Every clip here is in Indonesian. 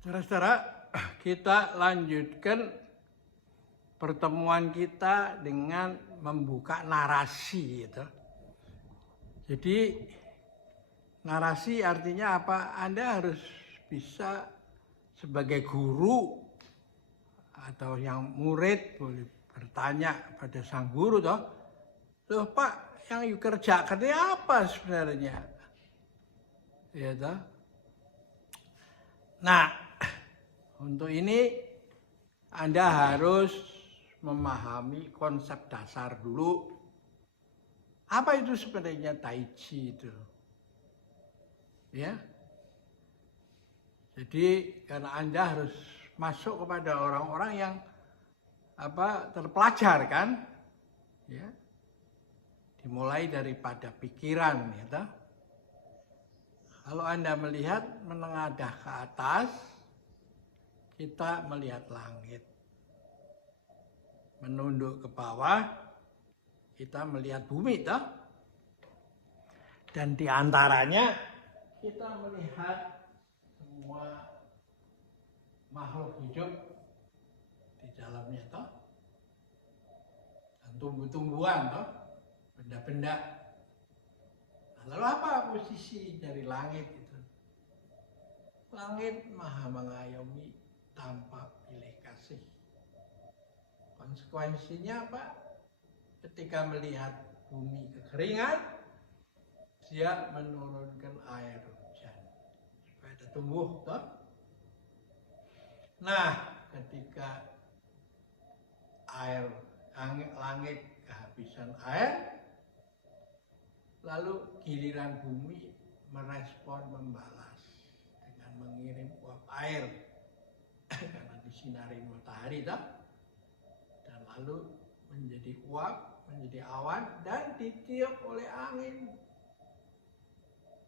Saudara-saudara, kita lanjutkan pertemuan kita dengan membuka narasi gitu. Jadi narasi artinya apa? Anda harus bisa sebagai guru atau yang murid boleh bertanya pada sang guru toh. Loh Pak, yang you kerjakan ini apa sebenarnya? Ya toh. Nah, untuk ini Anda harus memahami konsep dasar dulu. Apa itu sebenarnya Tai Chi itu? Ya. Jadi karena Anda harus masuk kepada orang-orang yang terpelajar kan? Ya. Dimulai daripada pikiran gitu. Kalau Anda melihat menengadah ke atas, kita melihat langit. Menunduk ke bawah, kita melihat bumi toh. Dan di antaranya kita melihat semua makhluk hidup di dalamnya toh. Dan tumbuh-tumbuhan toh, benda-benda. Nah, lalu apa posisi dari langit itu? Langit maha mengayomi tanpa pilih kasih. Konsekuensinya apa? Ketika melihat bumi kekeringan, dia menurunkan air hujan supaya ada tumbuh toh. Nah, ketika langit kehabisan air, lalu giliran bumi merespon membalas dengan mengirim uap air karena disinari matahari toh. Dan lalu menjadi uap, menjadi awan dan ditiup oleh angin.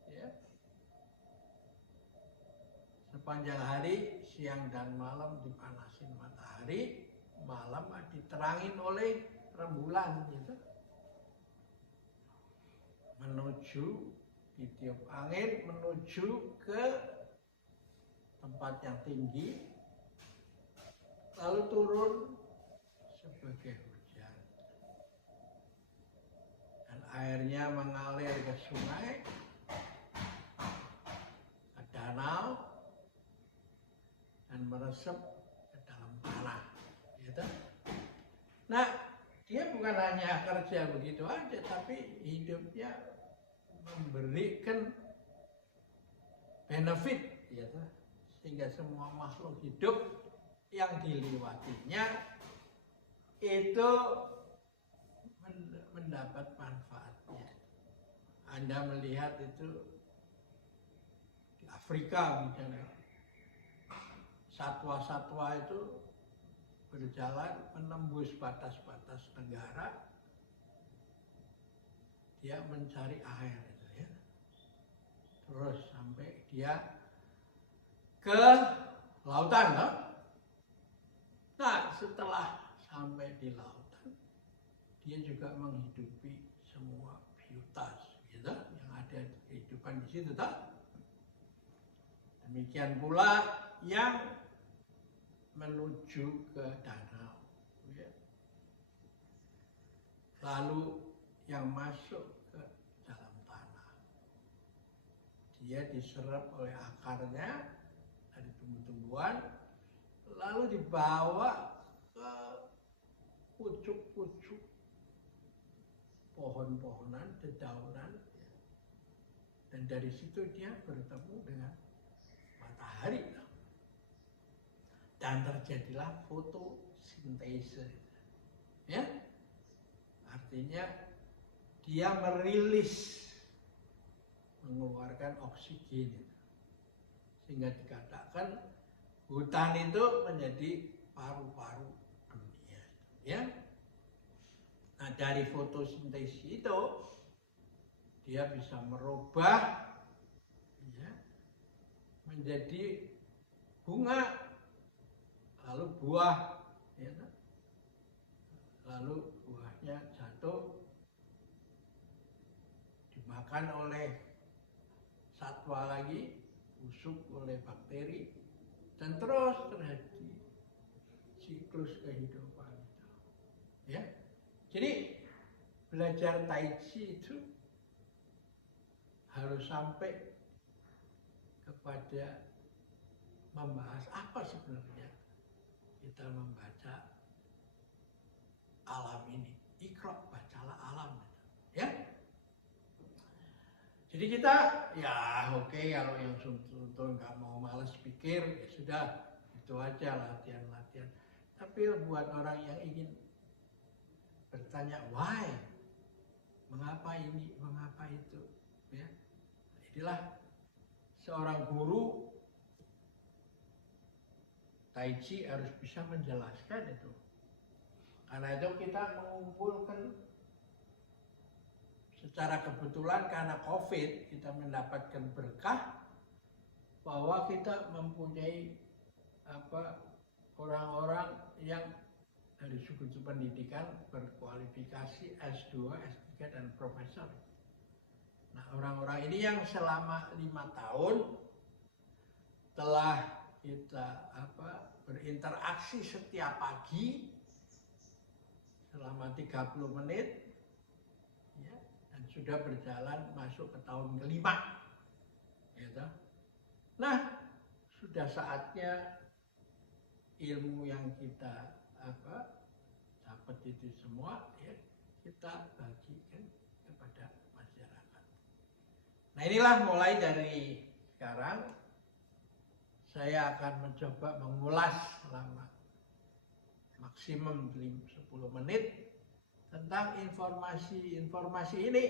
Ya. Sepanjang hari, siang dan malam dipanasin matahari, malam diterangin oleh rembulan gitu. Menuju ditiup angin, menuju ke tempat yang tinggi, lalu turun sebagai hujan. Dan airnya mengalir ke sungai, ke danau, dan meresap ke dalam tanah. Gitu. Nah, dia bukan hanya kerja begitu aja, tapi hidupnya memberikan benefit, gitu. Sehingga semua makhluk hidup yang dilewatinya itu mendapat manfaatnya. Anda melihat itu di Afrika misalnya, satwa-satwa itu berjalan menembus batas-batas negara, dia mencari air itu ya. Terus sampai dia ke lautan toh. Nah, setelah sampai di lautan, dia juga menghidupi semua biotas gitu, yang ada kehidupan di situ toh. Demikian pula yang menuju ke danau ya. Lalu yang masuk ke dalam tanah, dia diserap oleh akarnya dari tumbuh-tumbuhan, lalu dibawa ke pucuk-pucuk pohon-pohonan, dedaunan ya. Dan dari situ dia bertemu dengan matahari dan terjadilah fotosintese ya. Artinya dia merilis, mengeluarkan oksigen, sehingga dikatakan hutan itu menjadi paru-paru dunia ya. Nah, dari fotosintesis itu dia bisa merubah ya, menjadi bunga, lalu buah ya, lalu buahnya jatuh dimakan oleh satwa lagi, busuk oleh bakteri, dan terus terjadi siklus kehidupan itu. Ya, jadi belajar Tai Chi itu harus sampai kepada membahas apa sebenarnya kita membaca alam ini. Iqra, bacalah alam, ya. Jadi kita, ya oke, kalau yang suntul nggak mau malas pikir, ya sudah, itu aja latihan-latihan. Tapi buat orang yang ingin bertanya why, mengapa ini, mengapa itu, ya, inilah seorang guru Tai Chi harus bisa menjelaskan itu. Karena itu kita mengumpulkan secara kebetulan karena COVID kita mendapatkan berkah bahwa kita mempunyai orang-orang yang dari suku pendidikan berkualifikasi S2, S3 dan profesor. Nah, orang-orang ini yang selama 5 tahun telah kita berinteraksi setiap pagi selama 30 menit, ya, dan sudah berjalan masuk ke tahun ke-5. Ya, nah, sudah saatnya ilmu yang kita dapat itu semua, ya, kita bagikan kepada masyarakat. Nah, inilah mulai dari sekarang saya akan mencoba mengulas selama maksimum 10 menit tentang informasi-informasi ini.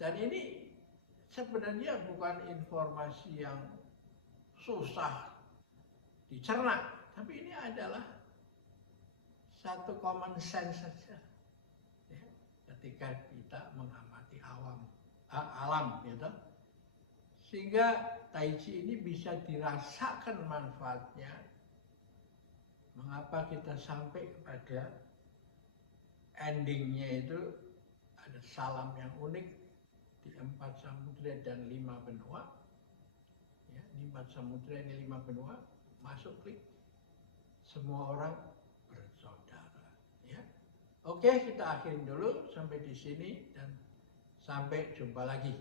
Dan ini sebenarnya bukan informasi yang susah dicerna, tapi ini adalah satu common sense saja, ya, ketika kita mengamati alam, gitu. Sehingga Tai Chi ini bisa dirasakan manfaatnya. Mengapa kita sampai kepada endingnya itu ada salam yang unik di 4 samudra dan 5 benua. Ya, di 4 samudra ini 5 benua, masuk klik, semua orang bersaudara. Ya. Oke, kita akhirin dulu sampai di sini dan sampai jumpa lagi.